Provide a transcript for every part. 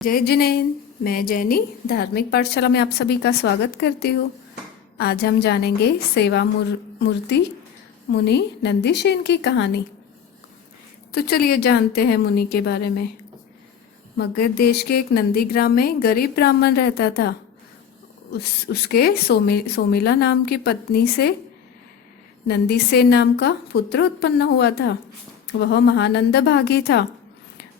जय जिनेन्द्र। मैं जैनी धार्मिक पाठशाला में आप सभी का स्वागत करती हूँ। आज हम जानेंगे सेवा मूर्ति मुनि नंदीसेन की कहानी। तो चलिए जानते हैं मुनि के बारे में। मगध देश के एक नंदी ग्राम में गरीब ब्राह्मण रहता था। उसके सोमिला नाम की पत्नी से नंदीसेन नाम का पुत्र उत्पन्न हुआ था। वह महानंद भागी था।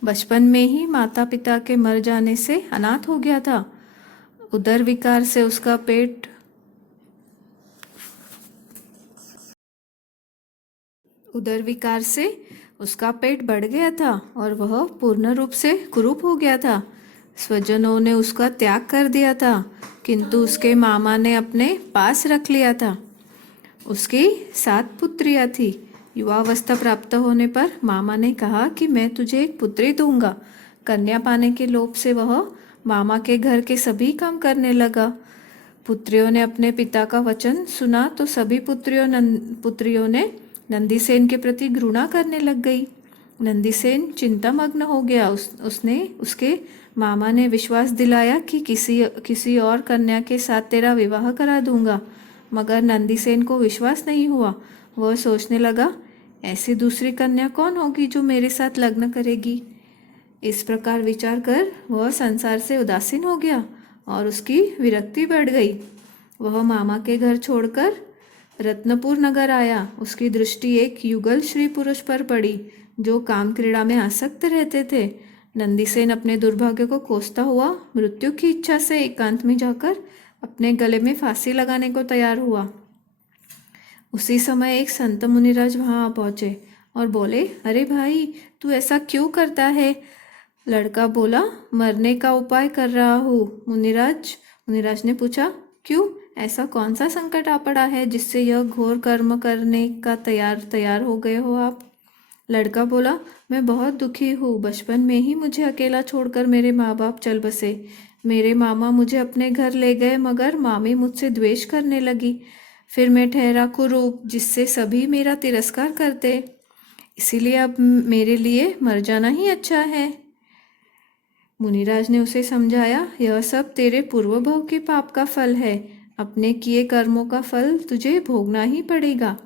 बचपन में ही माता पिता के मर जाने से अनाथ हो गया था। उदर विकार से उसका पेट बढ़ गया था और वह पूर्ण रूप से कुरूप हो गया था। स्वजनों ने उसका त्याग कर दिया था, किंतु उसके मामा ने अपने पास रख लिया था। उसकी 7 पुत्रियां थी। युवावस्था प्राप्त होने पर मामा ने कहा कि मैं तुझे एक पुत्री दूंगा। कन्या पाने के लोभ से वह मामा के घर के सभी काम करने लगा। पुत्रियों ने अपने पिता का वचन सुना तो सभी पुत्रियों ने नंदीसेन के प्रति घृणा करने लग गई। नंदीसेन चिंतामग्न हो गया। उसके मामा ने विश्वास दिलाया कि किसी और कन्या के साथ तेरा विवाह करा दूंगा, मगर नंदीसेन को विश्वास नहीं हुआ। वह सोचने लगा, ऐसी दूसरी कन्या कौन होगी जो मेरे साथ लग्न करेगी। इस प्रकार विचार कर वह संसार से उदासीन हो गया और उसकी विरक्ति बढ़ गई। वह मामा के घर छोड़कर रत्नपुर नगर आया। उसकी दृष्टि एक युगल श्री पुरुष पर पड़ी जो काम क्रीड़ा में आसक्त रहते थे। नंदीसेन अपने दुर्भाग्य को कोसता हुआ मृत्यु की इच्छा से एकांत में जाकर अपने गले में फांसी लगाने को तैयार हुआ। उसी समय एक संत मुनिराज वहां पहुंचे और बोले, अरे भाई, तू ऐसा क्यों करता है? लड़का बोला, मरने का उपाय कर रहा हूँ मुनिराज ने पूछा, क्यों? ऐसा कौन सा संकट आ पड़ा है जिससे यह घोर कर्म करने का तैयार हो गए हो आप? लड़का बोला, मैं बहुत दुखी हूँ। बचपन में ही मुझे अकेला छोड़कर मेरे माँ बाप चल बसे। मेरे मामा मुझे अपने घर ले गए, मगर मामी मुझसे द्वेष करने लगी। फिर मैं ठहरा कुरूप, जिससे सभी मेरा तिरस्कार करते। इसीलिए अब मेरे लिए मर जाना ही अच्छा है। मुनिराज ने उसे समझाया, यह सब तेरे पूर्व भव के पाप का फल है। अपने किए कर्मों का फल तुझे भोगना ही पड़ेगा।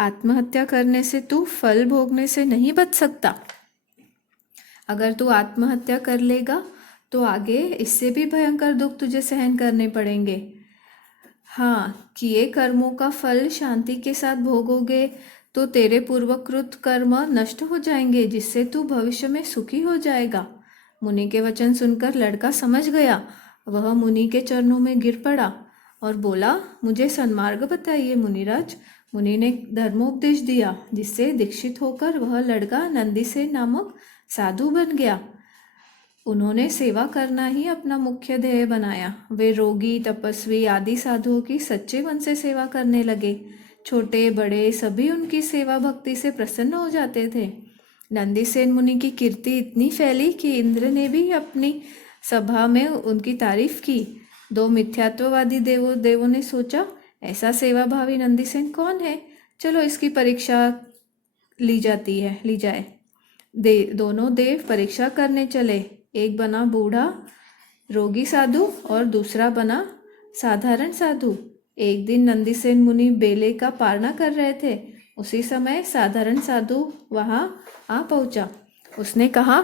आत्महत्या करने से तू फल भोगने से नहीं बच सकता। अगर तू आत्महत्या कर लेगा तो आगे इससे भी भयंकर दुख तुझे सहन करने पड़ेंगे। हाँ, किए कर्मों का फल शांति के साथ भोगोगे तो तेरे पूर्वकृत कर्म नष्ट हो जाएंगे, जिससे तू भविष्य में सुखी हो जाएगा। मुनि के वचन सुनकर लड़का समझ गया। वह मुनि के चरणों में गिर पड़ा और बोला, मुझे सन्मार्ग बताइए मुनिराज। मुनि ने धर्मोपदेश दिया, जिससे दीक्षित होकर वह लड़का नंदीसेन नामक साधु बन गया। उन्होंने सेवा करना ही अपना मुख्य ध्येय बनाया। वे रोगी, तपस्वी आदि साधुओं की सच्चे मन से सेवा करने लगे। छोटे बड़े सभी उनकी सेवा भक्ति से प्रसन्न हो जाते थे। नंदीसेन मुनि की कीर्ति इतनी फैली कि इंद्र ने भी अपनी सभा में उनकी तारीफ की। 2 मिथ्यात्ववादी देवों ने सोचा, ऐसा सेवाभावी नंदीसेन कौन है? चलो इसकी परीक्षा ली जाए। दोनों देव परीक्षा करने चले। एक बना बूढ़ा रोगी साधु और दूसरा बना साधारण साधु। एक दिन नंदीसेन मुनि बेले का पारना कर रहे थे। उसी समय साधारण साधु वहां आ पहुंचा। उसने कहा,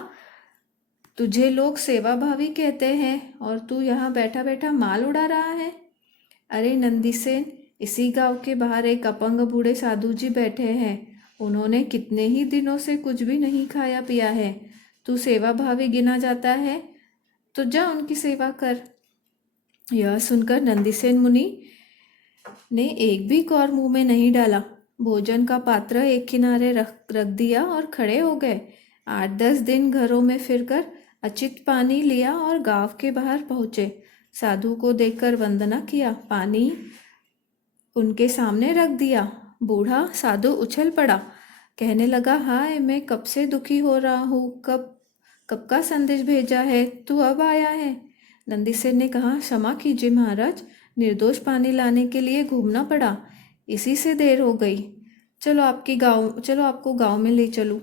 तुझे लोग सेवाभावी कहते हैं और तू यहाँ बैठा बैठा माल उड़ा रहा है। अरे नंदीसेन, इसी गांव के बाहर एक अपंग बूढ़े साधु जी बैठे हैं। उन्होंने कितने ही दिनों से कुछ भी नहीं खाया पिया है। तू सेवाभावी गिना जाता है तो जा उनकी सेवा कर। यह सुनकर नंदीसेन मुनि ने एक भी कौर मुंह में नहीं डाला। भोजन का पात्र एक किनारे रख दिया और खड़े हो गए। 8-10 दिन घरों में फिरकर अचित पानी लिया और गांव के बाहर पहुंचे। साधु को देखकर वंदना किया, पानी उनके सामने रख दिया। बूढ़ा साधु उछल पड़ा, कहने लगा, हाय, मैं कब से दुखी हो रहा हूँ। कब का संदेश भेजा है, तू अब आया है? नंदीसेन ने कहा, क्षमा कीजिए महाराज, निर्दोष पानी लाने के लिए घूमना पड़ा, इसी से देर हो गई। चलो आपको गांव में ले चलूं।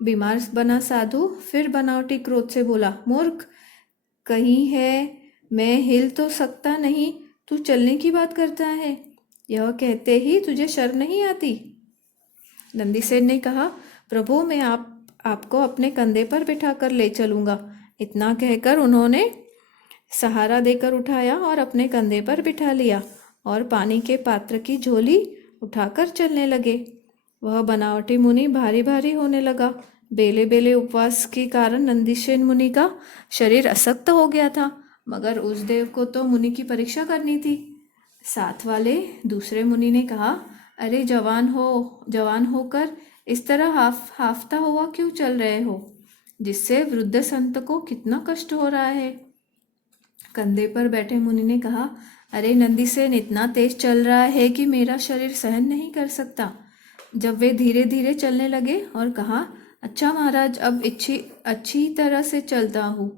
बीमार बना साधु फिर बनावटी क्रोध से बोला, मूर्ख, कहीं है, मैं हिल तो सकता नहीं, तू चलने की बात करता है। यह कहते ही तुझे शर्म नहीं आती। नंदीसेन ने कहा, प्रभु मैं आपको अपने कंधे पर बिठाकर ले चलूँगा। इतना कहकर उन्होंने सहारा देकर उठाया और अपने कंधे पर बिठा लिया और पानी के पात्र की झोली उठाकर चलने लगे। वह बनावटी मुनि भारी भारी होने लगा। बेले बेले उपवास के कारण नंदीसेन मुनि का शरीर अशक्त हो गया था, मगर उस देव को तो मुनि की परीक्षा करनी थी। साथ वाले दूसरे मुनि ने कहा, अरे जवान होकर इस तरह हाफता हुआ क्यों चल रहे हो, जिससे वृद्ध संत को कितना कष्ट हो रहा है। कंधे पर बैठे मुनि ने कहा, अरे नंदीसेन इतना तेज चल रहा है कि मेरा शरीर सहन नहीं कर सकता। जब वे धीरे धीरे चलने लगे और कहा, अच्छा महाराज अब अच्छी तरह से चलता हूँ,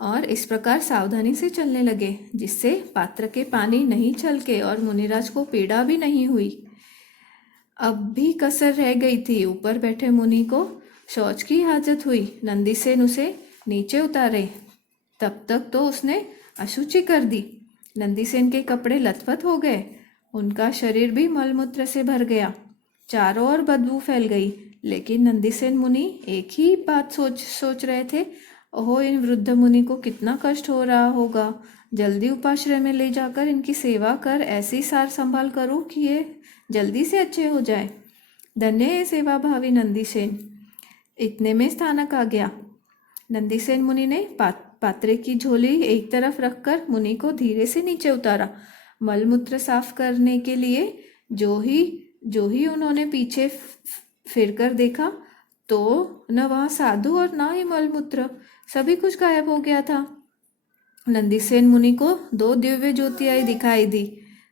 और इस प्रकार सावधानी से चलने लगे, जिससे पात्र के पानी नहीं छलके और मुनिराज को पीड़ा भी नहीं हुई। अब भी कसर रह गई थी। ऊपर बैठे मुनि को शौच की हाजत हुई। नंदीसेन उसे नीचे उतारे, तब तक तो उसने अशुचि कर दी। नंदीसेन के कपड़े लथपथ हो गए, उनका शरीर भी मलमूत्र से भर गया। चारों ओर बदबू फैल गई, लेकिन नंदीसेन मुनि एक ही बात सोच रहे थे, ओहो इन वृद्ध मुनि को कितना कष्ट हो रहा होगा। जल्दी उपाश्रय में ले जाकर इनकी सेवा कर ऐसी सार संभाल करूं कि ये जल्दी से अच्छे हो जाए। धन्य है सेवा भावी नंदीसेन। इतने में स्थानक आ गया। नंदीसेन मुनि ने पात्रे की झोली एक तरफ रखकर मुनि को धीरे से नीचे उतारा। मलमूत्र साफ करने के लिए जो ही उन्होंने पीछे फिरकर देखा, तो न वहाँ साधु और न ही मलमूत्र, सभी कुछ गायब हो गया था। नंदीसेन मुनि को 2 दिव्य ज्योतियाँ दिखाई दी।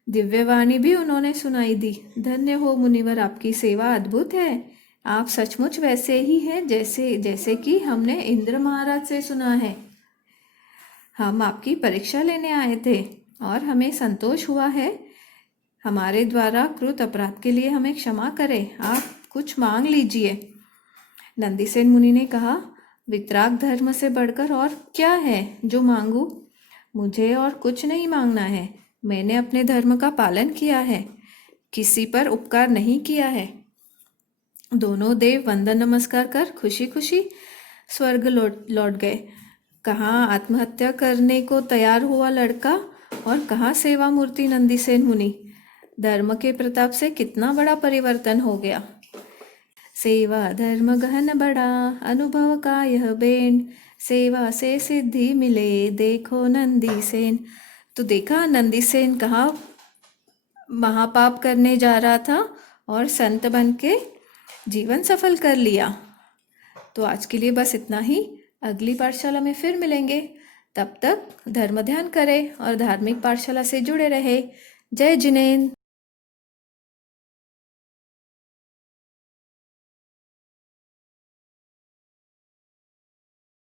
दिव्यवाणी भी उन्होंने सुनाई दी। धन्य हो मुनिवर, आपकी सेवा अद्भुत है। आप सचमुच वैसे ही हैं जैसे कि हमने इंद्र महाराज से सुना है। हम आपकी परीक्षा लेने आए थे और हमें संतोष हुआ है। हमारे द्वारा कृत अपराध के लिए हमें क्षमा करें, आप कुछ मांग लीजिए। नंदीसेन मुनि ने कहा, वितराग धर्म से बढ़कर और क्या है जो मांगू? मुझे और कुछ नहीं मांगना है। मैंने अपने धर्म का पालन किया है, किसी पर उपकार नहीं किया है। दोनों देव वंदन नमस्कार कर खुशी खुशी स्वर्ग लौट गए। कहाँ आत्महत्या करने को तैयार हुआ लड़का और कहाँ सेवा मूर्ति नंदीसेन मुनि। धर्म के प्रताप से कितना बड़ा परिवर्तन हो गया। सेवा धर्म गहन बड़ा, अनुभव का यह बेन, सेवा से सिद्धि मिले देखो नंदीसेन। तो देखा नंदीसेन कहाँ महापाप करने जा रहा था और संत बन के जीवन सफल कर लिया। तो आज के लिए बस इतना ही। अगली पाठशाला में फिर मिलेंगे। तब तक धर्म ध्यान करें और धार्मिक पाठशाला से जुड़े रहे। जय जिनेंद्र।